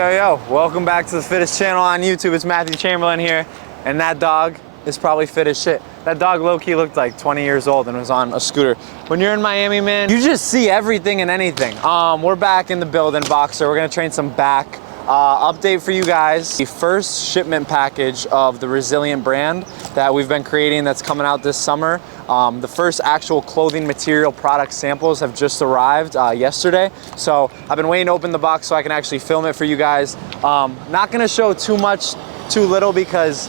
Yo, welcome back to the fittest channel on YouTube. It's Matthew Chamberlain here, and that dog is probably fit as shit. That dog low-key looked like 20 years old and was on a scooter. When you're in Miami, man, you just see everything and anything. We're back in the building, Boxer. We're gonna train some back. Update for you guys. The first shipment package of the Resilient brand that we've been creating that's coming out this summer. The first actual clothing material product samples have just arrived yesterday. So I've been waiting to open the box so I can actually film it for you guys. Not gonna show too much, too little, because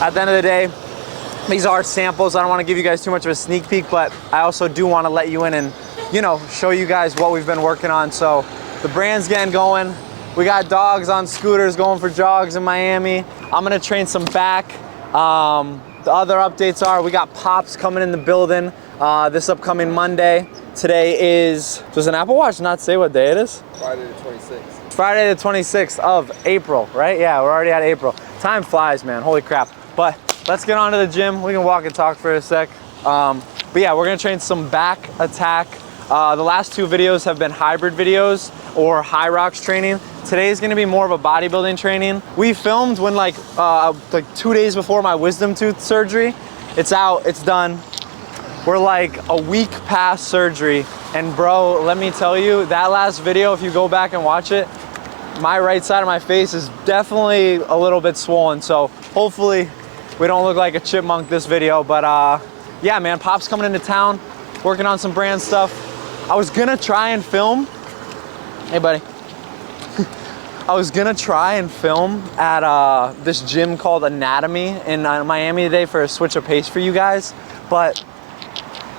at the end of the day, these are samples. I don't wanna give you guys too much of a sneak peek, but I also do wanna let you in and, you know, show you guys what we've been working on. So the brand's getting going. We got dogs on scooters going for jogs in Miami. I'm gonna train some back. The other updates are we got Pops coming in the building this upcoming Monday. Today is, does an Apple Watch not say what day it is? Friday the 26th. Friday the 26th of April, right? Yeah, we're already at April. Time flies, man, holy crap. But let's get on to the gym. We can walk and talk for a sec. But yeah, we're gonna train some back attack. The last two videos have been hybrid videos or high rocks training. Today is gonna be more of a bodybuilding training. We filmed when like 2 days before my wisdom tooth surgery. It's out, it's done. We're like a week past surgery. And bro, let me tell you, that last video, if you go back and watch it, my right side of my face is definitely a little bit swollen. So hopefully we don't look like a chipmunk this video. But yeah, man, Pop's coming into town, working on some brand stuff. I was gonna try and film, hey buddy. I was gonna try and film at this gym called Anatomy in Miami today for a switch of pace for you guys, but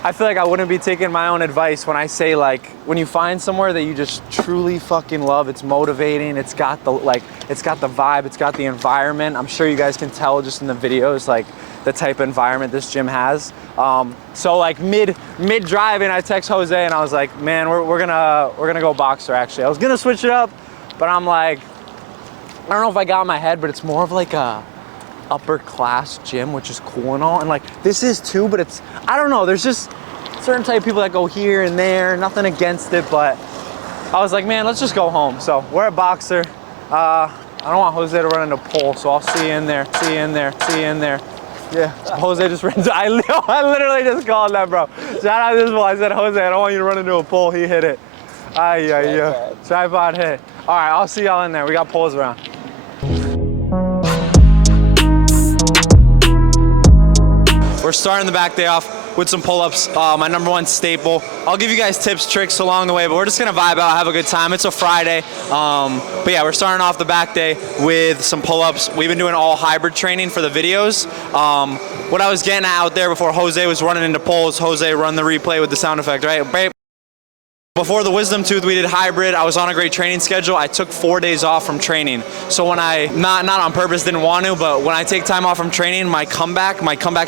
I feel like I wouldn't be taking my own advice when I say, like, when you find somewhere that you just truly fucking love, it's motivating, it's got the vibe, it's got the environment. I'm sure you guys can tell just in the videos, like, the type of environment this gym has. So like mid driving, I text Jose and I was like, man, we're gonna go Boxer actually. I was gonna switch it up, but I'm like, I don't know if I got in my head, but it's more of like a upper class gym, which is cool and all. And like, this is too, but it's, I don't know, there's just certain type of people that go here and there, nothing against it, but I was like, man, let's just go home. So we're at Boxer. I don't want Jose to run into pole, so I'll see you in there, see you in there, see you in there. Yeah, Jose just ran into, I literally just called that, bro. Shout out to this boy. I said, Jose, I don't want you to run into a pole. He hit it. Yeah. Tripod hit. All right, I'll see y'all in there. We got poles around. We're starting the back day off with some pull-ups, my number one staple. I'll give you guys tips, tricks along the way, but we're just gonna vibe out, have a good time. It's a Friday. But yeah, we're starting off the back day with some pull-ups. We've been doing all hybrid training for the videos. What I was getting at out there before Jose was running into poles, Jose, run the replay with the sound effect, right? Before the wisdom tooth, we did hybrid. I was on a great training schedule. I took 4 days off from training. So when I, not on purpose, didn't want to, but when I take time off from training, my comeback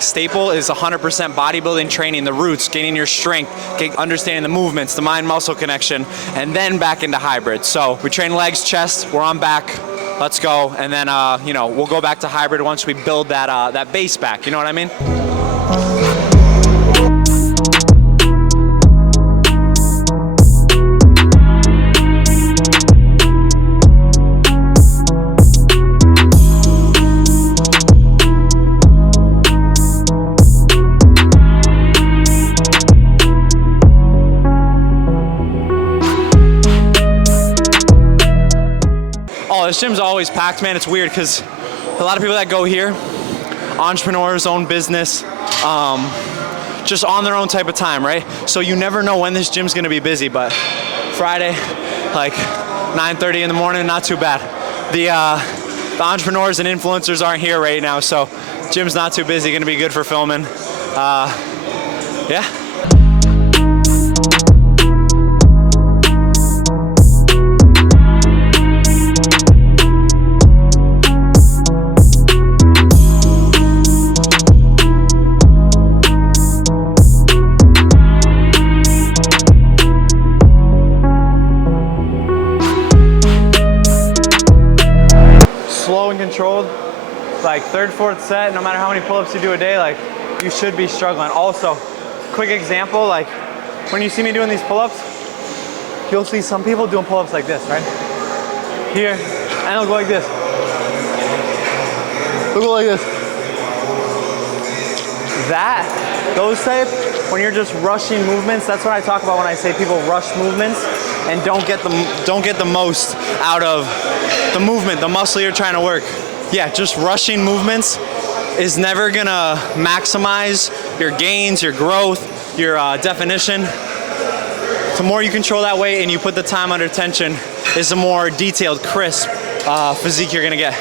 staple is 100% bodybuilding training, the roots, gaining your strength, understanding the movements, the mind-muscle connection, and then back into hybrid. So we train legs, chest, we're on back, let's go. And then, you know, we'll go back to hybrid once we build that base back, you know what I mean? This gym's always packed, man. It's weird because a lot of people that go here, entrepreneurs, own business, just on their own type of time, right? So you never know when this gym's gonna be busy, but Friday, like 9:30 in the morning, not too bad. The entrepreneurs and influencers aren't here right now, so gym's not too busy, gonna be good for filming. Yeah. Controlled, like third, fourth set, no matter how many pull-ups you do a day, like you should be struggling. Also, quick example, like when you see me doing these pull-ups, you'll see some people doing pull-ups like this, right? Here, And it'll go like this. It'll go like this. Those type, when you're just rushing movements, that's what I talk about when I say people rush movements and don't get the most out of the movement, the muscle you're trying to work. Yeah, just rushing movements is never gonna maximize your gains, your growth, your definition. The more you control that weight and you put the time under tension, is the more detailed, crisp physique you're gonna get.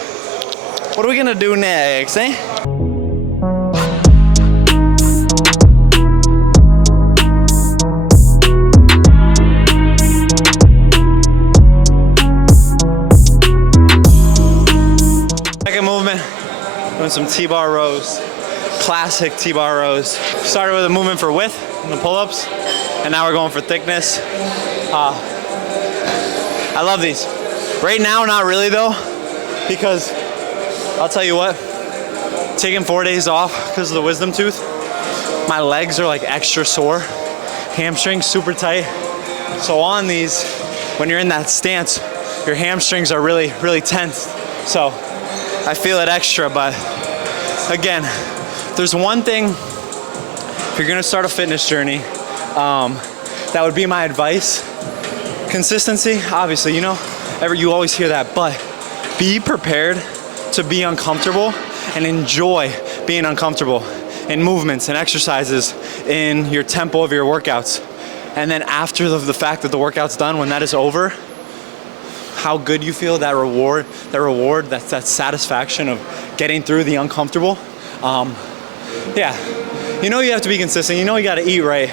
What are we gonna do next, eh? Second movement, doing some T-bar rows. Classic T-bar rows. Started with a movement for width in the pull-ups, and now we're going for thickness. I love these. Right now, not really though, because I'll tell you what, taking 4 days off because of the wisdom tooth, my legs are like extra sore, hamstrings super tight. So on these, when you're in that stance, your hamstrings are really, really tense. So I feel it extra, but again, there's one thing, if you're gonna start a fitness journey, that would be my advice. Consistency, obviously, you know, you always hear that, but be prepared to be uncomfortable and enjoy being uncomfortable in movements and exercises in your tempo of your workouts. And then after the fact that the workout's done, when that is over, how good you feel, that reward, that satisfaction of getting through the uncomfortable. Yeah, you know you have to be consistent, you know you gotta eat right,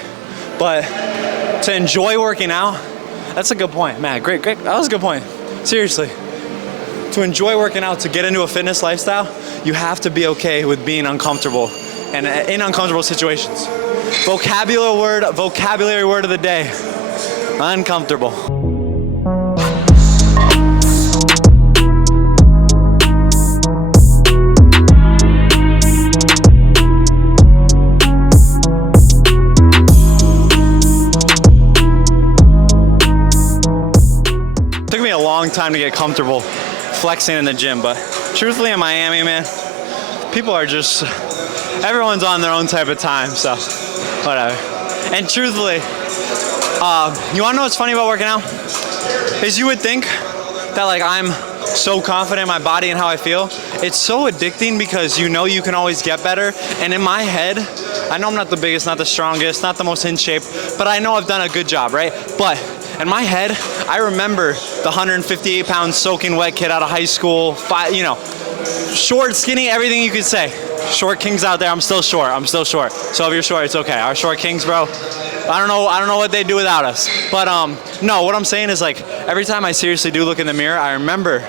but to enjoy working out, that's a good point, man, great, that was a good point, seriously. To enjoy working out, to get into a fitness lifestyle, you have to be okay with being uncomfortable and in uncomfortable situations. Vocabulary word of the day, uncomfortable. Took me a long time to get comfortable flexing in the gym, but truthfully in Miami, man, people are just, everyone's on their own type of time, so whatever. And truthfully, you wanna know what's funny about working out? Is you would think that like I'm so confident in my body and how I feel. It's so addicting because you know you can always get better, and in my head, I know I'm not the biggest, not the strongest, not the most in shape, but I know I've done a good job, right? But in my head, I remember the 158-pound soaking wet kid out of high school, you know, short, skinny, everything you could say. Short kings out there, I'm still short. So if you're short, it's okay. Our short kings, bro, I don't know what they do without us. But no, what I'm saying is like, every time I seriously do look in the mirror, I remember,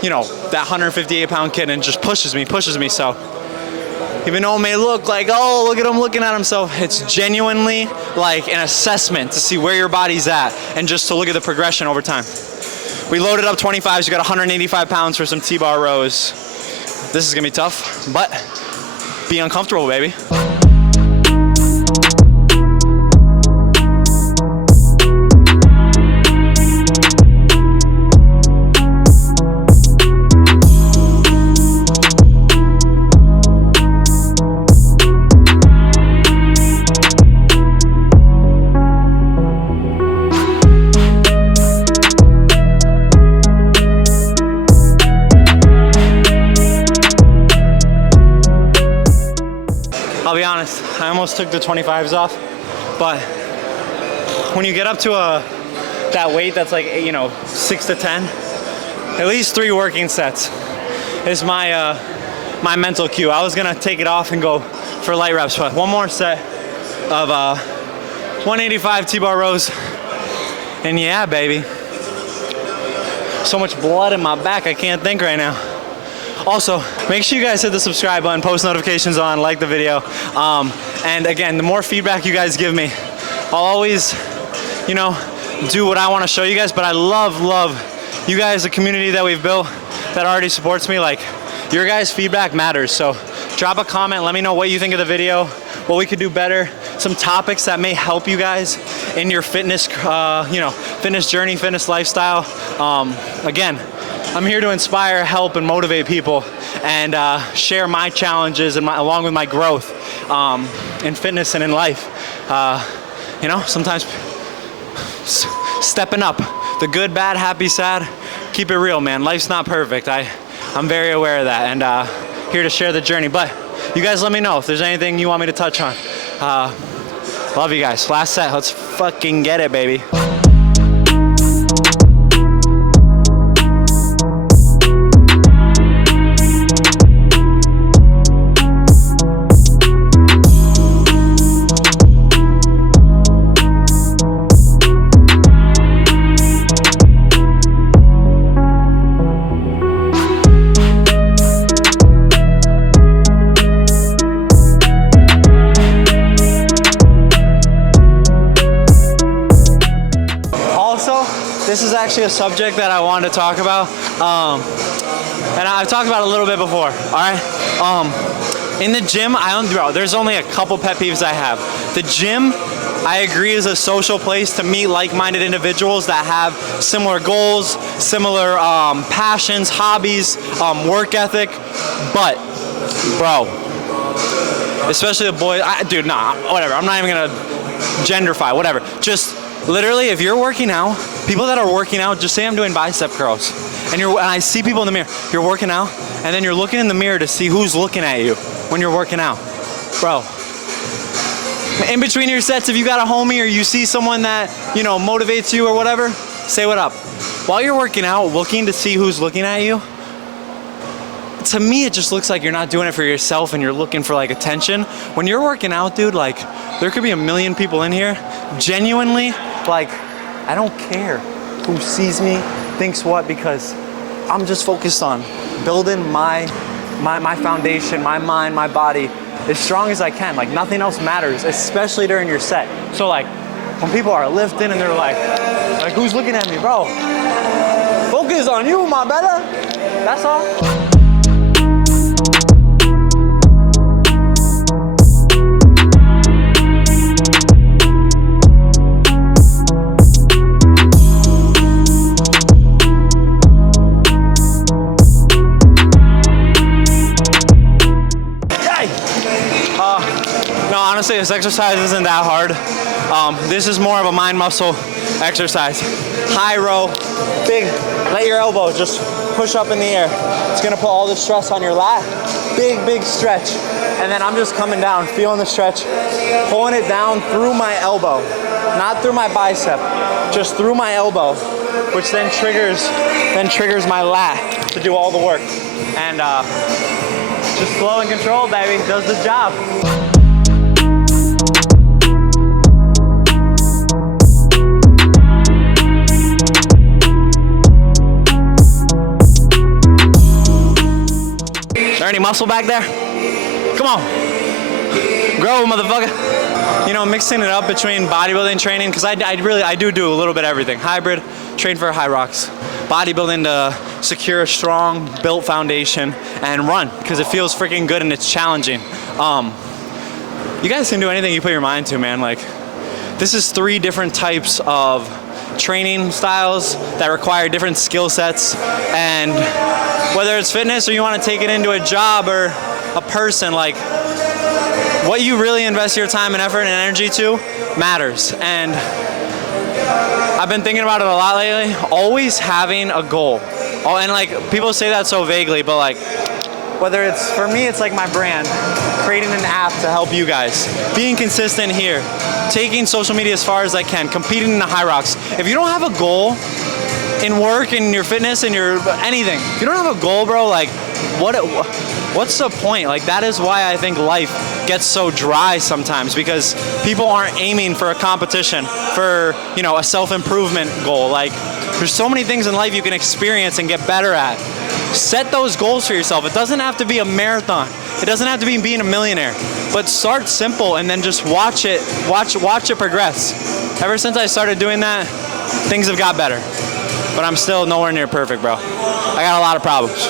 you know, that 158-pound kid and just pushes me, so. Even though it may look like, oh, look at him looking at himself, it's genuinely like an assessment to see where your body's at and just to look at the progression over time. We loaded up 25s, you got 185 pounds for some T-bar rows. This is gonna be tough, but be uncomfortable, baby. I'll be honest, I almost took the 25s off, but when you get up to that weight that's like, you know, 6 to 10, at least 3 working sets is my my mental cue. I was gonna take it off and go for light reps, but one more set of 185 T-bar rows, and yeah, baby. So much blood in my back, I can't think right now. Also, make sure you guys hit the subscribe button, post notifications on, like the video. And again, the more feedback you guys give me, I'll always, you know, do what I want to show you guys, but I love you guys, the community that we've built that already supports me. Like, your guys' feedback matters. So drop a comment, let me know what you think of the video, what we could do better, some topics that may help you guys in your fitness, you know, fitness journey, fitness lifestyle. Again, I'm here to inspire, help, and motivate people, and share my challenges and along with my growth in fitness and in life. You know, sometimes stepping up, the good, bad, happy, sad. Keep it real, man. Life's not perfect. I'm very aware of that, and here to share the journey. But you guys let me know if there's anything you want me to touch on. Love you guys. Last set. Let's fucking get it, baby. This is actually a subject that I wanted to talk about, and I've talked about it a little bit before, all right? In the gym, there's only a couple pet peeves I have. The gym, I agree, is a social place to meet like-minded individuals that have similar goals, similar passions, hobbies, work ethic, but, bro, especially the boys, dude, nah, whatever, I'm not even gonna genderfy, whatever, just literally, if you're working out, people that are working out, just say I'm doing bicep curls, and I see people in the mirror, you're working out, and then you're looking in the mirror to see who's looking at you when you're working out. Bro, in between your sets, if you got a homie or you see someone that, you know, motivates you or whatever, say what up. While you're working out, looking to see who's looking at you, to me, it just looks like you're not doing it for yourself and you're looking for like attention. When you're working out, dude, like there could be 1 million people in here. Genuinely, like, I don't care who sees me, thinks what, because I'm just focused on building my foundation, my mind, my body as strong as I can. Like nothing else matters, especially during your set. So like when people are lifting and they're like who's looking at me, bro? Focus on you, my brother. That's all. Honestly, this exercise isn't that hard. This is more of a mind muscle exercise. High row, big, let your elbow just push up in the air. It's gonna put all the stress on your lat. Big stretch. And then I'm just coming down, feeling the stretch, pulling it down through my elbow, not through my bicep, just through my elbow, which then triggers my lat to do all the work. And just slow and controlled, baby, does the job. Any muscle back there? Come on. Grow, motherfucker. You know, mixing it up between bodybuilding training, because I do a little bit of everything. Hybrid, train for high rocks. Bodybuilding to secure a strong, built foundation, and run, because it feels freaking good and it's challenging. You guys can do anything you put your mind to, man. Like, this is 3 different types of training styles that require different skill sets, and whether it's fitness or you want to take it into a job or a person, like what you really invest your time and effort and energy to matters. And I've been thinking about it a lot lately, always having a goal. And like people say that so vaguely, but like whether it's, for me, it's like my brand, creating an app to help you guys, being consistent here, taking social media as far as I can, competing in the high rocks. If you don't have a goal in work, in your fitness, in your anything, if you don't have a goal, bro, like what's the point? Like that is why I think life gets so dry sometimes, because people aren't aiming for a competition, for, you know, a self-improvement goal. Like there's so many things in life you can experience and get better at. Set those goals for yourself. It doesn't have to be a marathon. It doesn't have to be being a millionaire, but start simple and then just watch it progress. Ever since I started doing that, things have got better, but I'm still nowhere near perfect, bro. I got a lot of problems.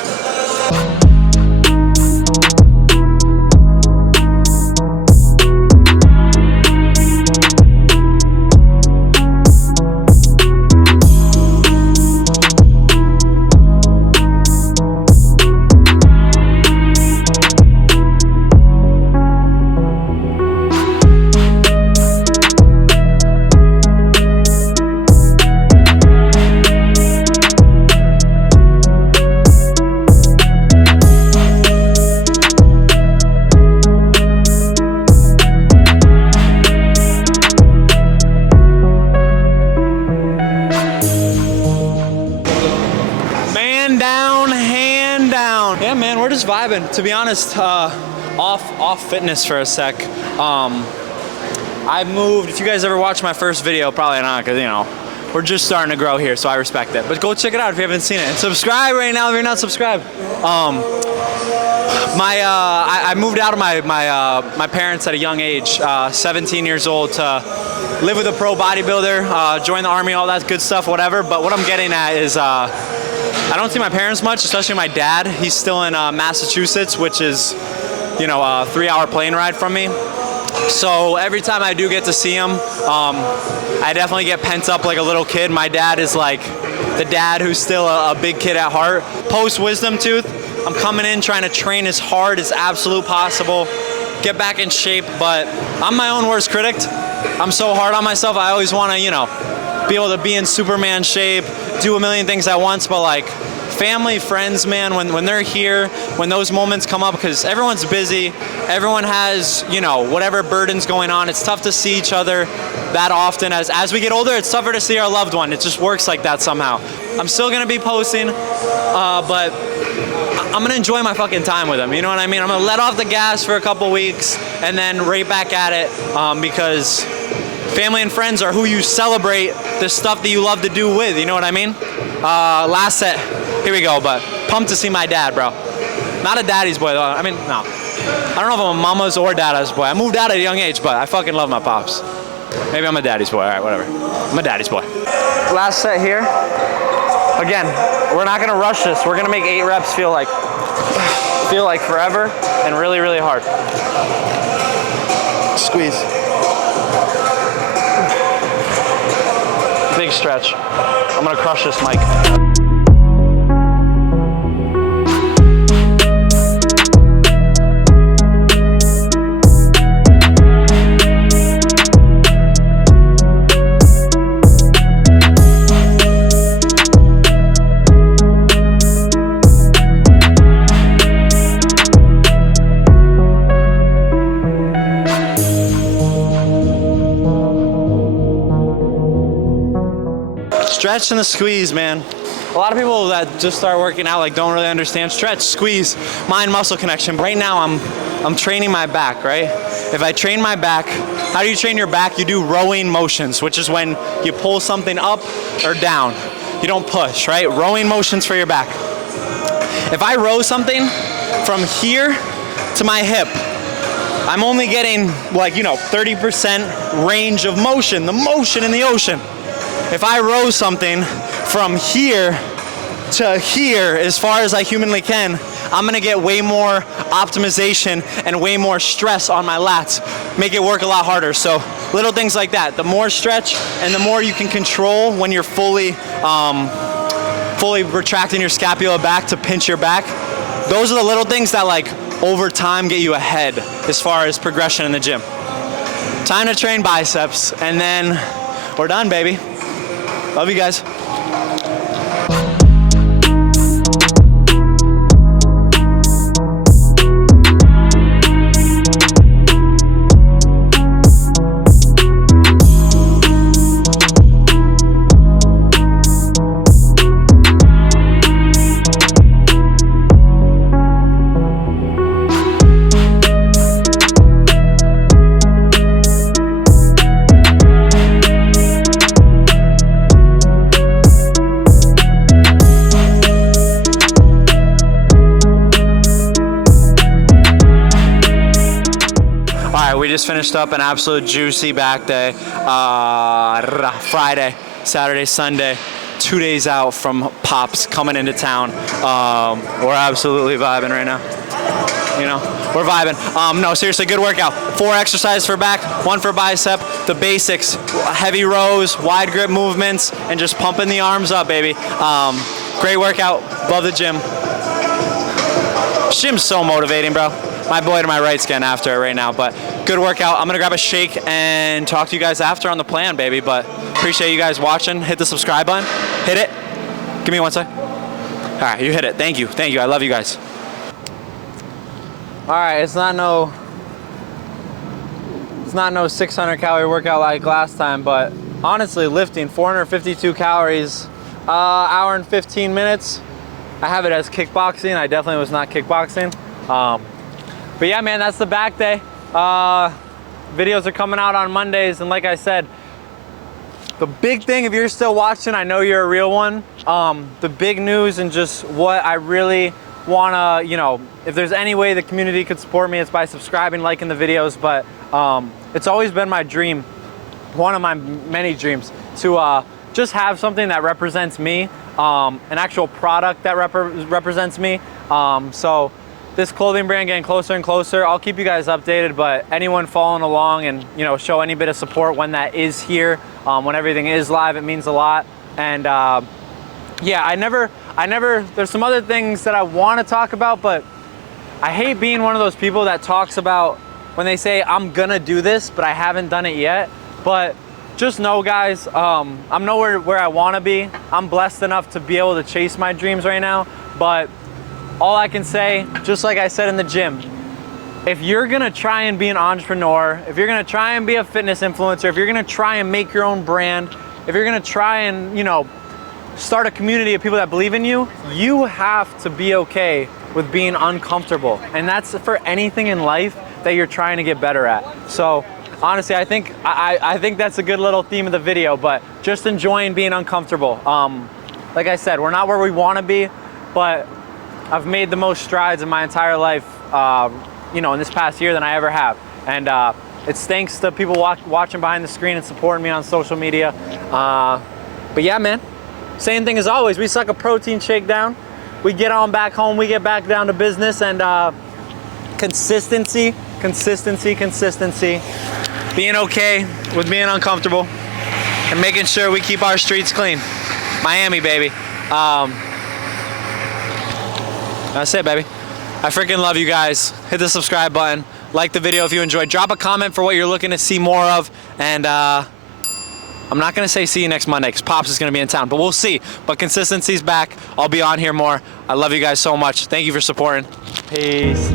down, hand down. Yeah, man, we're just vibing. To be honest, off fitness for a sec. I've moved. If you guys ever watched my first video, probably not, because, you know, we're just starting to grow here, so I respect it. But go check it out if you haven't seen it. And subscribe right now if you're not subscribed. I moved out of my parents at a young age, 17 years old, to live with a pro bodybuilder, join the army, all that good stuff, whatever. But what I'm getting at is I don't see my parents much, especially my dad. He's still in Massachusetts, which is, you know, a 3-hour plane ride from me. So every time I do get to see him, I definitely get pent up like a little kid. My dad is like the dad who's still a big kid at heart. Post wisdom tooth, I'm coming in trying to train as hard as absolute possible, get back in shape, but I'm my own worst critic. I'm so hard on myself. I always want to, you know, be able to be in Superman shape, do a million things at once, but like family, friends, man, when they're here, when those moments come up, because everyone's busy, everyone has, you know, whatever burden's going on, it's tough to see each other that often. As we get older, it's tougher to see our loved one. It just works like that somehow. I'm still gonna be posting, but I'm gonna enjoy my fucking time with them, you know what I mean? I'm gonna let off the gas for a couple weeks and then right back at it, because family and friends are who you celebrate the stuff that you love to do with, you know what I mean? Last set, here we go, but pumped to see my dad, bro. Not a daddy's boy, though. I mean, no. I don't know if I'm a mama's or daddy's boy. I moved out at a young age, but I fucking love my pops. Maybe I'm a daddy's boy, all right, whatever. I'm a daddy's boy. Last set here. Again, we're not gonna rush this. We're gonna make 8 reps feel like forever and really, really hard. Squeeze. Big stretch. I'm gonna crush this mic. Stretch and the squeeze, man. A lot of people that just start working out like don't really understand stretch, squeeze, mind-muscle connection. Right now I'm training my back, right? If I train my back, how do you train your back? You do rowing motions, which is when you pull something up or down. You don't push, right? Rowing motions for your back. If I row something from here to my hip, I'm only getting like, you know, 30% range of motion, the motion in the ocean. If I row something from here to here as far as I humanly can, I'm gonna get way more optimization and way more stress on my lats, make it work a lot harder. So little things like that. The more stretch and the more you can control when you're fully retracting your scapula back to pinch your back. Those are the little things that like over time get you ahead as far as progression in the gym. Time to train biceps and then we're done, baby. Love you guys. We just finished up an absolute juicy back day. Friday, Saturday, Sunday, 2 days out from Pops coming into town. We're absolutely vibing right now. You know, we're vibing. No, seriously, good workout. 4 exercises for back, 1 for bicep, the basics, heavy rows, wide grip movements, and just pumping the arms up, baby. Great workout, love the gym. Gym's so motivating, bro. My boy to my right's getting after it right now, but good workout. I'm gonna grab a shake and talk to you guys after on the plan, baby, but appreciate you guys watching. Hit the subscribe button, hit it. Give me 1 sec. All right, you hit it. Thank you, I love you guys. All right, it's not no 600 calorie workout like last time, but honestly lifting 452 calories, hour and 15 minutes, I have it as kickboxing. I definitely was not kickboxing. But yeah, man, that's the back day. Videos are coming out on Mondays, and like I said, the big thing, if you're still watching, I know you're a real one. The big news and just what I really wanna, you know, if there's any way the community could support me, it's by subscribing, liking the videos. But it's always been my dream, one of my many dreams, to just have something that represents me, an actual product that represents me. So this clothing brand getting closer and closer. I'll keep you guys updated, but anyone following along and, you know, show any bit of support when that is here, when everything is live, it means a lot. And yeah, I never, there's some other things that I want to talk about, but I hate being one of those people that talks about when they say I'm gonna do this, but I haven't done it yet. But just know, guys, I'm nowhere where I want to be. I'm blessed enough to be able to chase my dreams right now, but all I can say, just like I said in the gym, if you're gonna try and be an entrepreneur, if you're gonna try and be a fitness influencer, if you're gonna try and make your own brand, if you're gonna try and, you know, start a community of people that believe in you, you have to be okay with being uncomfortable. And that's for anything in life that you're trying to get better at. So honestly, I think that's a good little theme of the video, but just enjoying being uncomfortable. Like I said, we're not where we wanna be, but I've made the most strides in my entire life, you know, in this past year than I ever have. And it's thanks to people watching behind the screen and supporting me on social media. But yeah, man, same thing as always. We suck a protein shake down. We get on back home. We get back down to business, and consistency. Being okay with being uncomfortable and making sure we keep our streets clean. Miami, baby. That's it, baby. I freaking love you guys. Hit the subscribe button. Like the video if you enjoyed. Drop a comment for what you're looking to see more of. And I'm not going to say see you next Monday because Pops is going to be in town, but we'll see. But consistency's back. I'll be on here more. I love you guys so much. Thank you for supporting. Peace.